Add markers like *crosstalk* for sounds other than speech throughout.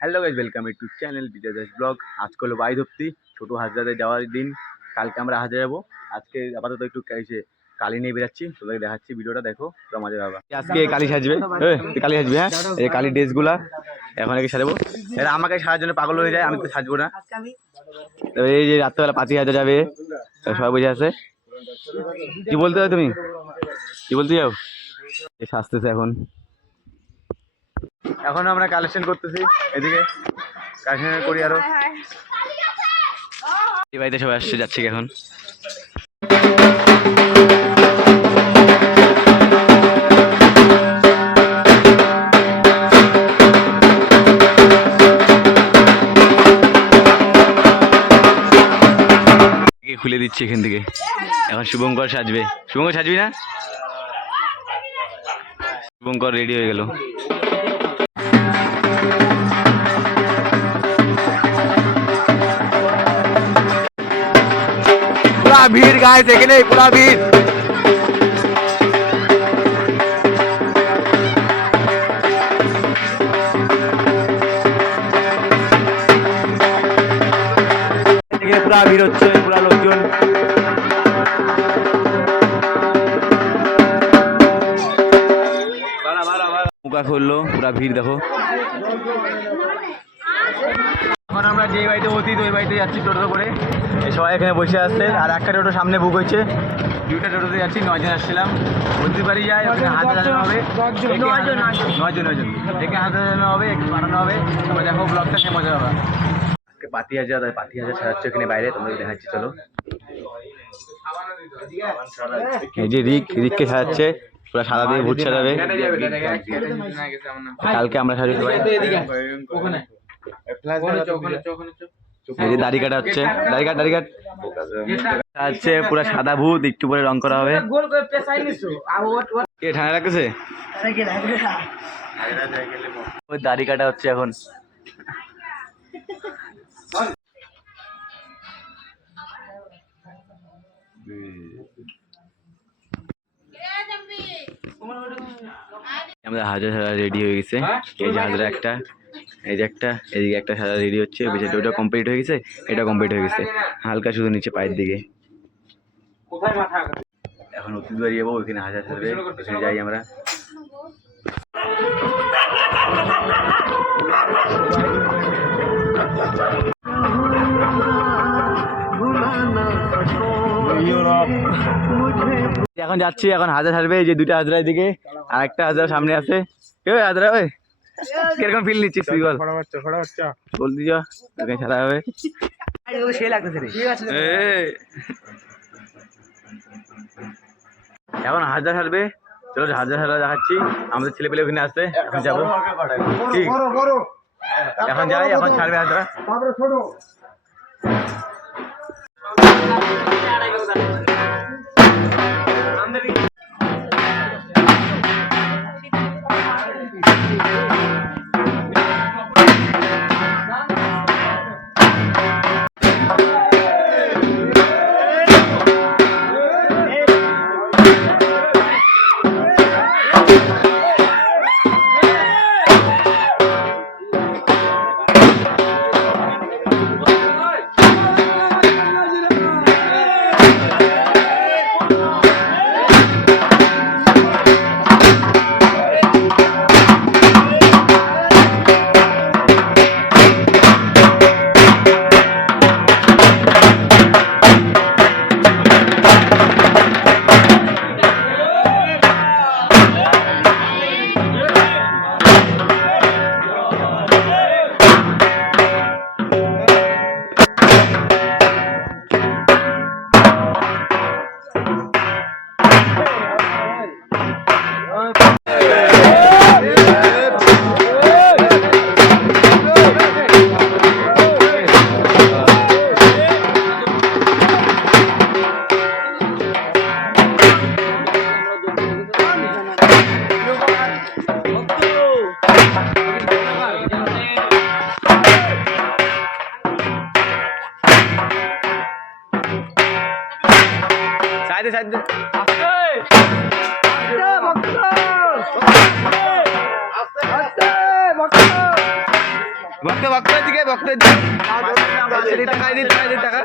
Hello guys welcome to channel Vijay Das blog আজকে হলো by ধপ্তি ছোটো হাজরাতে যাওয়ার দিন। কালকে আমরা হাজার যাব। আজকে আপাতত একটু এসে কালি নিয়ে বেরাচ্ছি। তোদেরকে দেখাচ্ছি, ভিডিওটা দেখো, তোরা মজা পাবা। আজকে কালি সাজবে। কালি সাজবি হ্যাঁ? এই কালি ড্রেসগুলা, এখন একে সাজাবো। এরা আমাকে সাজার জন্য পাগল হয়ে যায়, আমি তো সাজবো না। এই যে রাত্রেবেলা পাতি হাজার যাবে সবাই বুঝে আছে। কি বলতে চাও তুমি? কি বলতে এ সাজতেছে এখন। এখন আমরা কালেকশন করতেছি। এদিকে কালেকশন করি আরও। বাড়িতে সবাই আসছে যাচ্ছে এখন? খুলে দিচ্ছি এখান থেকে। এখন শুভঙ্কর সাজবে। শুভঙ্কর সাজবি না? শুভঙ্কর রেডি হয়ে গেল। ভিড় গায়ে এখানে পুরা ভিড় পুরা ভিড় হচ্ছে পুরা লোকজন। মুখা খুললো পুরা ভিড় দেখো। এখন আমরা যে বাড়িতে অতীত ওই বাড়িতে যাচ্ছি টোটো করে। সবাই এখানে বসে আসছেন আর একটা টোটো সামনে বুক হয়েছে। দুইটা টোটোতে যাচ্ছি নয়জন আসছিলাম। অতীত বাড়ি যায় ওখানে হাত লাগানো হবে। নয়জন নয়জন। একে হাতে লাগানো হবে একে বানানো হবে। তারপর দেখো ব্লগটা সে মজা হবে। আজকে পাতি হাজার আর পাতি হাজার সাজাচ্ছে এখানে বাইরে। তোমাদের দেখাচ্ছি চলো। এই যে রিক রিককে সাজাচ্ছে পুরো সাদা দিয়ে ভুট সাজাবে। কালকে আমরা যে দাড়ি কাটা হচ্ছে দাড়ি কাট দাড়ি কাট। হচ্ছে পুরো সাদা ভূত একটু পরে রং করা হবে। কে ঠান্ডা লাগতেছে ওই দাড়ি কাটা হচ্ছে এখন। আমাদের হাজার সাজা রেডি হয়ে গেছে। এই যে হাজার একটা। এই যে একটা এদিকে একটা সাদা রেডি হচ্ছে বেশি ওটা কমপ্লিট হয়ে গেছে এটা কমপ্লিট হয়ে গেছে। হালকা শুধু নিচে পায়ের দিকে। এখন অতীত বাড়ি যাব ওইখানে হাজার সাজবে ওখানে যাই আমরা। এখন যাচ্ছি এখন হাজার এই যে দুইটা হাজার দিকে আর একটা হাজার সামনে আছে। কে ওই হাজার ওই। *laughs* কীরকম ফিল নিচ্ছিস তুই বল। বলতি যা ওখানে ছাড়া হবে। এখন হাজার হারবে। চলো হাজার হারা দেখাচ্ছি। আমাদের ছেলে পেলে ওখানে আসছে এখন যাব। ঠিক। এখন যাই এখন ছাড়বে হাজার। সাইডে সাইডে ভক্ত ভক্ত দিকে ভক্ত টাকা দিন টাকা দিন টাকা।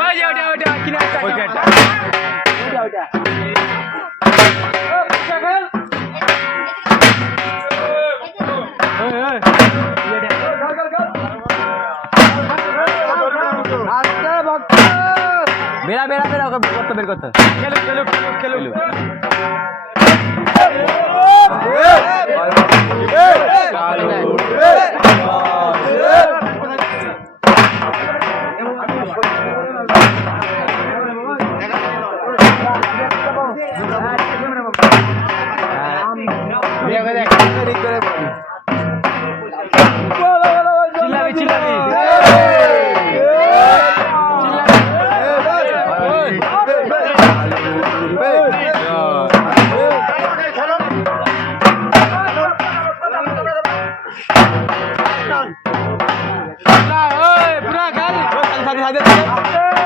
ওই ওটা ওটা কিনা ওটা বেড়া ওকে বের করতে বের করতে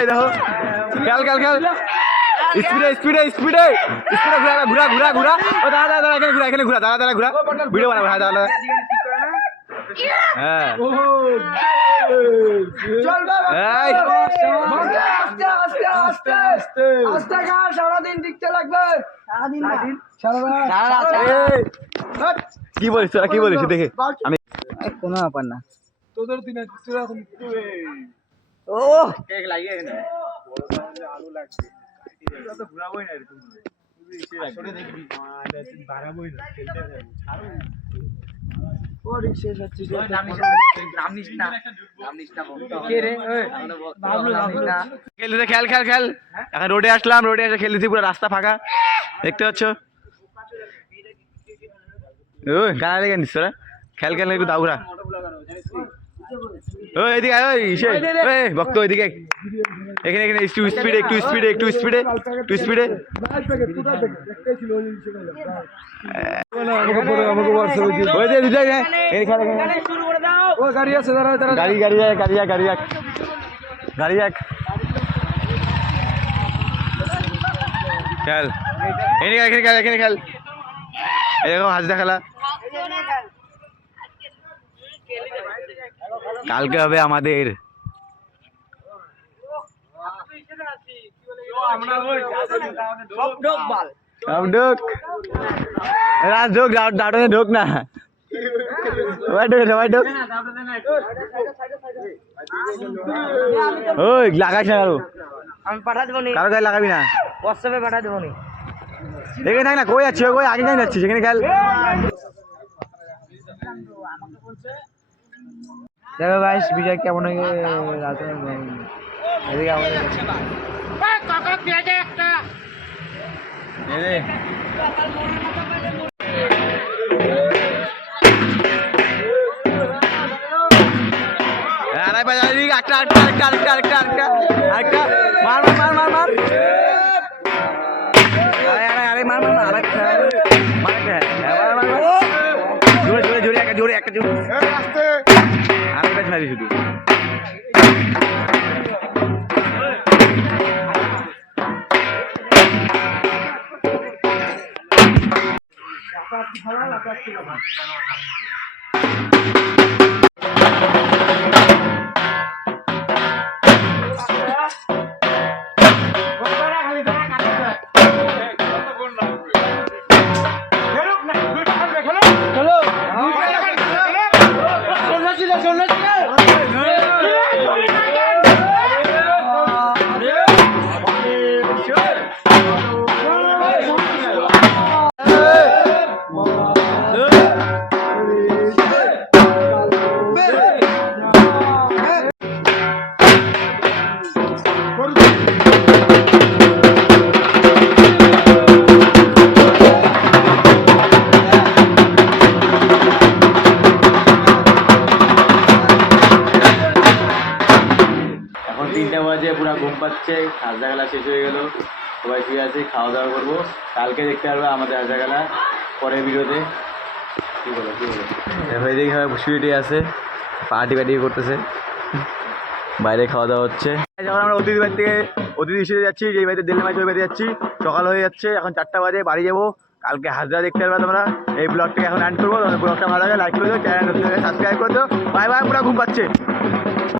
এই দেখো। খেল খেল খেল। স্পিডে স্পিডে স্পিডে। স্পিডে ঘুরা ঘুরা ঘুরা ঘুরা ও দাঁড়া দাঁড়া দাঁড়া, এখানে ঘুরা এখানে ঘুরা দাঁড়া দাঁড়া ঘুরা। ভিডিও বানাবো হ্যাঁ দাঁড়া দাঁড়া। হ্যাঁ। এই আস্তে আস্তে আস্তে আস্তে আস্তে গা সারাদিন টিকতে লাগবে সারাদিন সারা এই, কি বলিস তোরা কি বলিস দেখে। আমি কোনো ব্যাপার না। তোদের দিনে তোরা এখন ও কেক লাগিয়ে এখানে বাড়াবোই না। খেলতে যাব ও শেষ হচ্ছে খেলতেছে খেল খেল খেল। এখন রোডে আসলাম রোডে এসে খেলতেছি পুরো রাস্তা ফাঁকা। দেখতে পাচ্ছ? ওই গানা লেগে নিস তোরা খেল খেল একটু দাউরা ওই এদিকে আয়, ওই সে ভক্ত ওইদিকে এখানে এখানে একটু স্পিডে একটু স্পিডে একটু স্পিডে একটু স্পিডে ওই যে এই ও গাড়ি আছে দাঁড়া দাঁড়া। গাড়ি গাড়ি গাড়ি গাড়ি যাক গাড়ি যাক খেল এখানে খেল এখানে খেল। এরকম হাসদা খেলা। কালকে হবে আমাদের। ঢোক। ঢোক রাজ ঢোক দাঁড়ানে ঢোক না। সবাই ঢোক সবাই ঢোক। ওই লাগাইস না কারও। আমি পাঠা দেবো কারও গায়ে লাগাবি না। হোয়াটসঅ্যাপে পাঠা দেবো এখানে থাক না কই যাচ্ছি কই আগে যাচ্ছি সেখানে খেল। দেখো গাইস ভিডিও কেমন হয়ে রাতে এদিকে আমাদের আড়াই একটা। মার মার মার মার আরে আরে আরে মার মার মার আরেকটা মার একটা মার মার মার। জোরে জোরে জোরে একটা জোরে একটা জোরে। 好拍完了再去了吧 পাচ্ছে হাজরা খেলা শেষ হয়ে গেল। সবাই শুয়ে আছি খাওয়া দাওয়া করব। কালকে দেখতে পারবে আমাদের হাজরা খেলা পরের ভিডিওতে। কী বলো কী বলো? এরপরে এদিকে আছে পার্টি পার্টি করতেছে। বাইরে খাওয়া দাওয়া হচ্ছে। যখন আমরা অতিথি বাড়ি থেকে অতিথি হিসেবে যাচ্ছি যেই বাড়িতে দিল্লি মাছ ওই বাড়িতে যাচ্ছি সকাল হয়ে যাচ্ছে এখন চারটা বাজে বাড়ি যাব। কালকে হাজরা দেখতে পারবে তোমরা। এই ব্লগটাকে এখন অ্যাড করব তোমাদের ব্লগটা ভালো লাগে লাইক করে দিও চ্যানেল সাবস্ক্রাইব করে দিও। বাই বাই পুরো ঘুম পাচ্ছে।